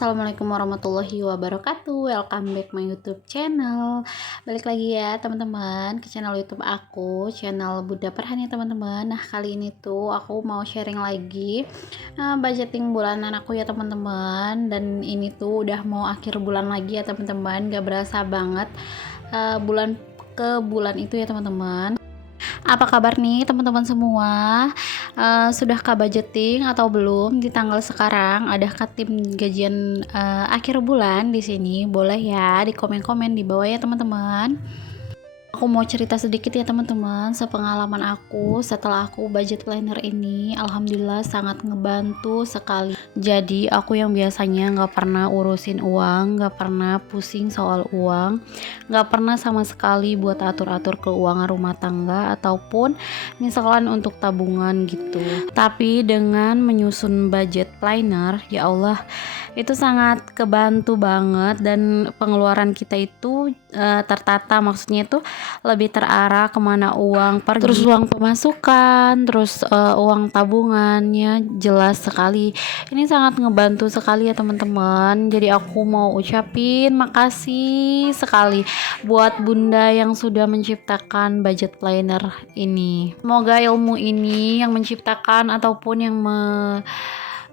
Assalamualaikum warahmatullahi wabarakatuh. Welcome back my YouTube channel. Balik lagi ya teman-teman ke channel YouTube aku, channel Bunda Perhan ya teman-teman. Nah, kali ini tuh aku mau sharing lagi budgeting bulanan aku ya teman-teman. Dan ini tuh udah mau akhir bulan lagi ya teman-teman. Gak berasa banget bulan ke bulan itu ya teman-teman. Apa kabar nih teman-teman semua? Sudahkah budgeting atau belum di tanggal sekarang? Adakah tim gajian akhir bulan di sini? Boleh ya di komen-komen di bawah ya teman-teman. Aku mau cerita sedikit ya teman-teman, sepengalaman aku setelah aku budget planner ini, alhamdulillah sangat ngebantu sekali. Jadi aku yang biasanya nggak pernah urusin uang, nggak pernah pusing soal uang, nggak pernah sama sekali buat atur-atur keuangan rumah tangga ataupun misalkan untuk tabungan gitu. Tapi dengan menyusun budget planner, ya Allah, itu sangat kebantu banget dan pengeluaran kita itu tertata, maksudnya itu lebih terarah kemana uang pergi, terus uang pemasukan, terus uang tabungannya jelas sekali. Ini sangat ngebantu sekali ya teman-teman. Jadi aku mau ucapin makasih sekali buat bunda yang sudah menciptakan budget planner ini. Semoga ilmu ini yang menciptakan ataupun yang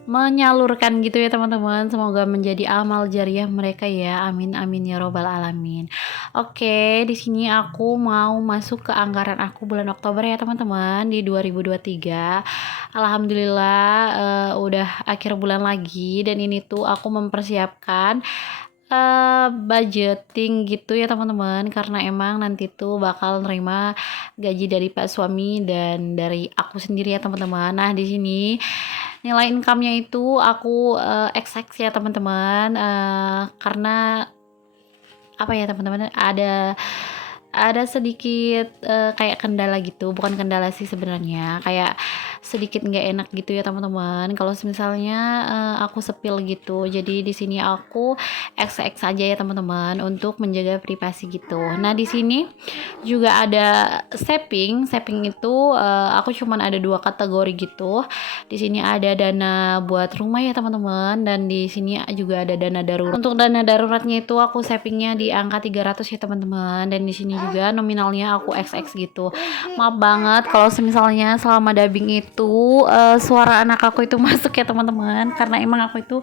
menyalurkan gitu ya teman-teman, semoga menjadi amal jariah mereka ya, amin amin ya robbal alamin. Oke, di sini aku mau masuk ke anggaran aku bulan Oktober ya teman-teman di 2023. Alhamdulillah udah akhir bulan lagi dan ini tuh aku mempersiapkan budgeting gitu ya teman-teman, karena emang nanti tuh bakal nerima gaji dari Pak suami dan dari aku sendiri ya teman-teman. Nah, di sini nilai income-nya itu aku XX ya teman-teman, karena apa ya teman-teman, ada sedikit kayak kendala gitu, bukan kendala sih sebenarnya, kayak sedikit nggak enak gitu ya teman-teman kalau misalnya aku sepil gitu. Jadi di sini aku XX aja ya teman-teman untuk menjaga privasi gitu. Nah, di sini juga ada saving itu aku cuman ada 2 kategori gitu. Di sini ada dana buat rumah ya teman-teman, dan di sini juga ada dana darurat. Untuk dana daruratnya itu aku savingnya di angka 300 ya teman-teman, dan di sini juga nominalnya aku XX gitu. Maaf banget kalau misalnya selama dubbing itu suara anak aku itu masuk ya teman-teman, karena emang aku itu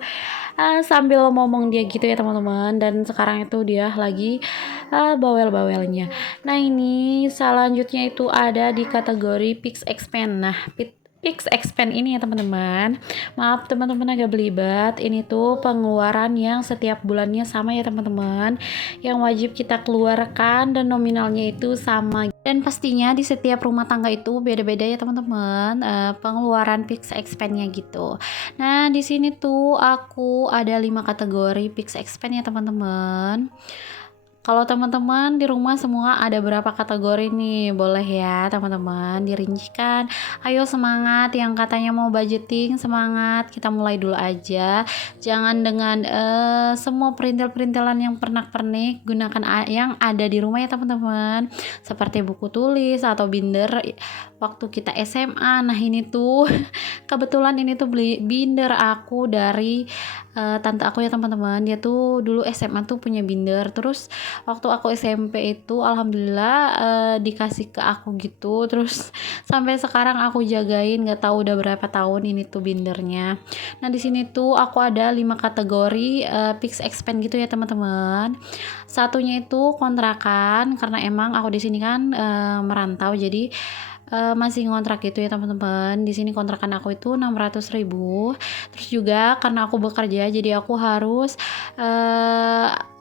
sambil ngomong dia gitu ya teman-teman, dan sekarang itu dia lagi bawel-bawelnya. Nah, ini selanjutnya itu ada di kategori Fix Expense. Nah, Fix Expense ini ya teman-teman, maaf teman-teman agak belibet, ini tuh pengeluaran yang setiap bulannya sama ya teman-teman, yang wajib kita keluarkan dan nominalnya itu sama. Dan pastinya di setiap rumah tangga itu beda-beda ya teman-teman, pengeluaran fix expense-nya gitu. Nah, di sini tuh aku ada 5 kategori fix expense ya teman-teman. Kalau teman-teman di rumah semua ada berapa kategori nih? Boleh ya teman-teman dirincikan. Ayo semangat, yang katanya mau budgeting, semangat. Kita mulai dulu aja. Jangan dengan semua perintil-perintilan yang pernak-pernik, gunakan yang ada di rumah ya teman-teman. Seperti buku tulis atau binder waktu kita SMA. Nah, ini tuh kebetulan ini tuh beli binder aku dari tante aku ya teman-teman. Dia tuh dulu SMA tuh punya binder, terus waktu aku SMP itu alhamdulillah dikasih ke aku gitu, terus sampai sekarang aku jagain, nggak tahu udah berapa tahun ini tuh bindernya. Nah, di sini tuh aku ada 5 kategori fix expense gitu ya teman-teman. Satunya itu kontrakan, karena emang aku di sini kan merantau, jadi masih ngontrak gitu ya teman-teman. Di sini kontrakan aku itu 600.000. Terus juga karena aku bekerja, jadi aku harus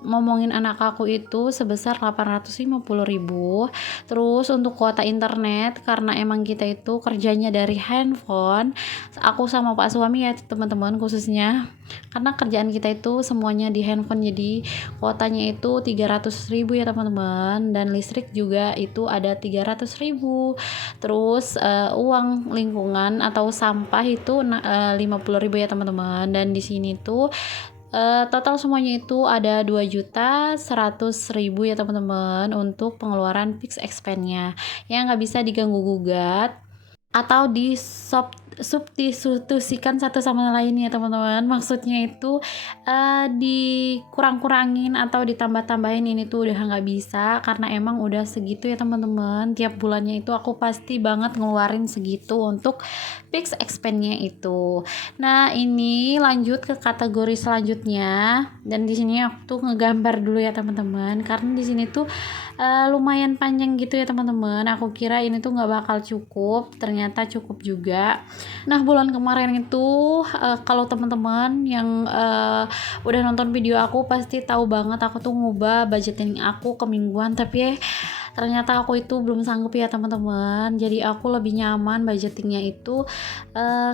ngomongin anak aku itu sebesar 850.000. Terus untuk kuota internet, karena emang kita itu kerjanya dari handphone, aku sama Pak suami ya teman-teman, khususnya karena kerjaan kita itu semuanya di handphone, jadi kuotanya itu 300.000 ya teman-teman, dan listrik juga itu ada 300.000. Terus uang lingkungan atau sampah itu 50.000 ya teman-teman, dan di sini tuh total semuanya itu ada 2.100.000 ya teman-teman untuk pengeluaran fix expense-nya yang nggak bisa diganggu gugat atau substitusikan satu sama lain ya teman-teman. Maksudnya itu dikurang-kurangin atau ditambah-tambahin, ini tuh udah nggak bisa karena emang udah segitu ya teman-teman. Tiap bulannya itu aku pasti banget ngeluarin segitu untuk fix expense-nya itu. Nah, ini lanjut ke kategori selanjutnya, dan di sini aku tuh ngegambar dulu ya teman-teman, karena di sini tuh lumayan panjang gitu ya teman-teman. Aku kira ini tuh nggak bakal cukup, ternyata cukup juga. Nah, bulan kemarin itu kalau teman-teman yang udah nonton video aku pasti tahu banget aku tuh ngubah budgeting aku ke mingguan, tapi ternyata aku itu belum sanggup ya teman-teman. Jadi aku lebih nyaman budgetingnya itu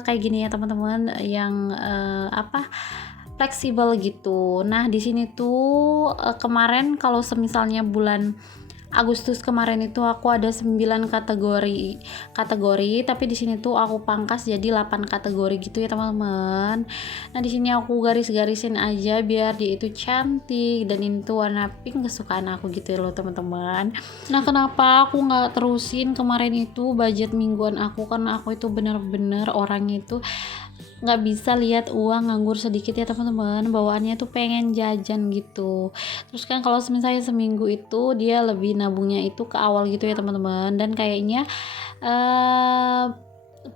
kayak gini ya teman-teman, yang fleksibel gitu. Nah, di sini tuh kemarin kalau semisalnya bulan Agustus kemarin itu aku ada 9 kategori, tapi di sini tuh aku pangkas jadi 8 kategori gitu ya teman-teman. Nah, di sini aku garis-garisin aja biar dia itu cantik, dan ini tuh warna pink kesukaan aku gitu loh teman-teman. Nah, kenapa aku nggak terusin kemarin itu budget mingguan aku, karena aku itu bener-bener orangnya itu nggak bisa lihat uang nganggur sedikit ya teman-teman, bawaannya tuh pengen jajan gitu. Terus kan kalau misalnya seminggu itu dia lebih nabungnya itu ke awal gitu ya teman-teman, dan kayaknya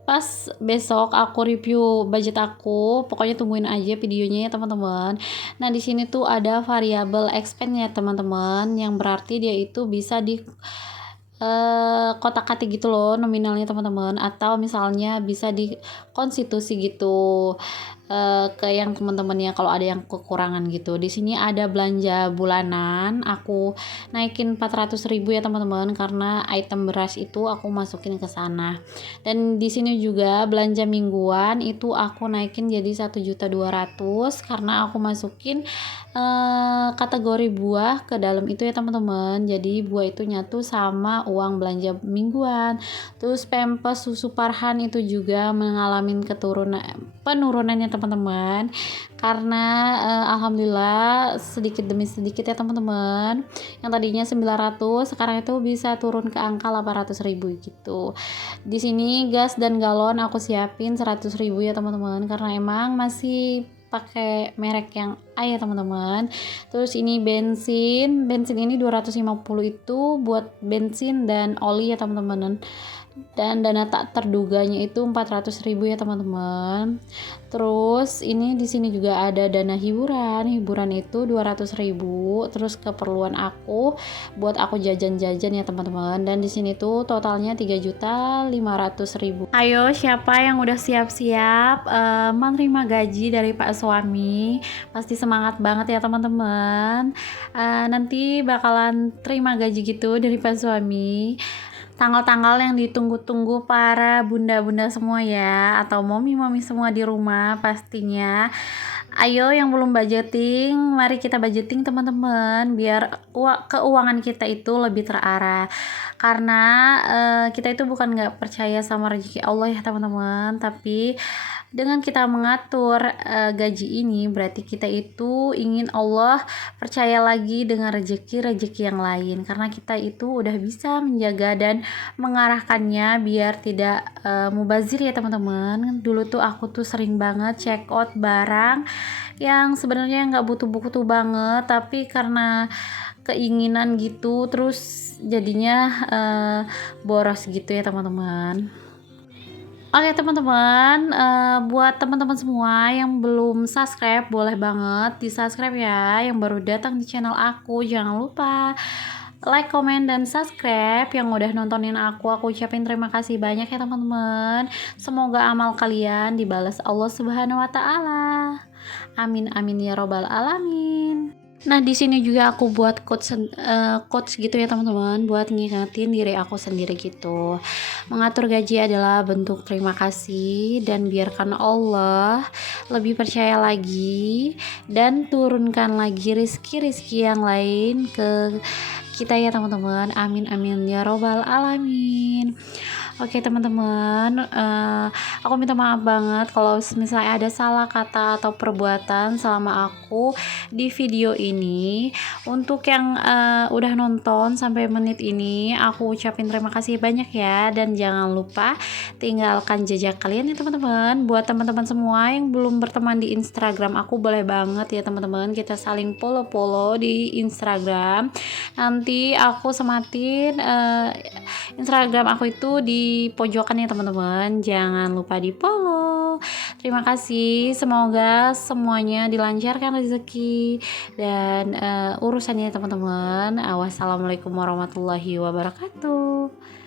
pas besok aku review budget aku, pokoknya tungguin aja videonya ya teman-teman. Nah, di sini tuh ada variabel expense ya teman-teman, yang berarti dia itu bisa di kotak-katik gitu loh nominalnya teman-teman, atau misalnya bisa di konstitusi gitu ke yang teman-temannya kalau ada yang kekurangan gitu. Di sini ada belanja bulanan, aku naikin 400.000 ya teman-teman, karena item beras itu aku masukin ke sana. Dan di sini juga belanja mingguan itu aku naikin jadi 1.200.000 karena aku masukin kategori buah ke dalam itu ya teman-teman. Jadi buah itu nyatu sama uang belanja mingguan. Terus Pampers Susu Parhan itu juga mengalami penurunannya teman-teman, karena alhamdulillah sedikit demi sedikit ya teman-teman. Yang tadinya 900 sekarang itu bisa turun ke angka 800.000 gitu. Di sini gas dan galon aku siapin 100.000 ya teman-teman, karena emang masih pakai merek yang A ya teman-teman. Terus ini bensin ini 250 itu buat bensin dan oli ya teman-teman, dan dana tak terduganya itu 400.000 ya teman-teman. Terus ini di sini juga ada dana hiburan itu 200.000, terus keperluan aku buat aku jajan-jajan ya teman-teman, dan di sini tuh totalnya 3.500.000. Ayo, siapa yang udah siap-siap menerima gaji dari Pak Suami? Pasti semangat banget ya teman-teman. Nanti bakalan terima gaji gitu dari Pak Suami. Tanggal-tanggal yang ditunggu-tunggu para bunda-bunda semua ya, atau momi-momi semua di rumah pastinya. Ayo yang belum budgeting, mari kita budgeting teman-teman, biar keuangan kita itu lebih terarah. Karena kita itu bukan nggak percaya sama rezeki Allah ya teman-teman, tapi dengan kita mengatur gaji ini berarti kita itu ingin Allah percaya lagi dengan rezeki yang lain, karena kita itu udah bisa menjaga dan mengarahkannya biar tidak mubazir ya teman-teman. Dulu tuh aku tuh sering banget check out barang yang sebenarnya nggak butuh-butuh banget, tapi karena keinginan gitu terus jadinya boros gitu ya teman-teman. Oke teman-teman, buat teman-teman semua yang belum subscribe, boleh banget di subscribe ya. Yang baru datang di channel aku, jangan lupa like, comment, dan subscribe. Yang udah nontonin aku ucapin terima kasih banyak ya teman-teman. Semoga amal kalian dibalas Allah Subhanahu wa Ta'ala. Amin amin ya robbal alamin. Nah, di sini juga aku buat quotes gitu ya teman-teman, buat ngingetin diri aku sendiri gitu. Mengatur gaji adalah bentuk terima kasih, dan biarkan Allah lebih percaya lagi dan turunkan lagi rizki yang lain ke kita ya teman-teman. Amin amin ya robbal alamin. Oke teman-teman, aku minta maaf banget kalau misalnya ada salah kata atau perbuatan selama aku di video ini. Untuk yang udah nonton sampai menit ini, aku ucapin terima kasih banyak ya, dan jangan lupa tinggalkan jejak kalian ya teman-teman. Buat teman-teman semua yang belum berteman di Instagram aku, boleh banget ya teman-teman, kita saling follow-follow di Instagram. Nanti aku sematin Instagram aku itu di pojokan ya teman-teman, jangan lupa di follow. Terima kasih, semoga semuanya dilancarkan rezeki dan urusannya ya teman-teman. Wassalamualaikum warahmatullahi wabarakatuh.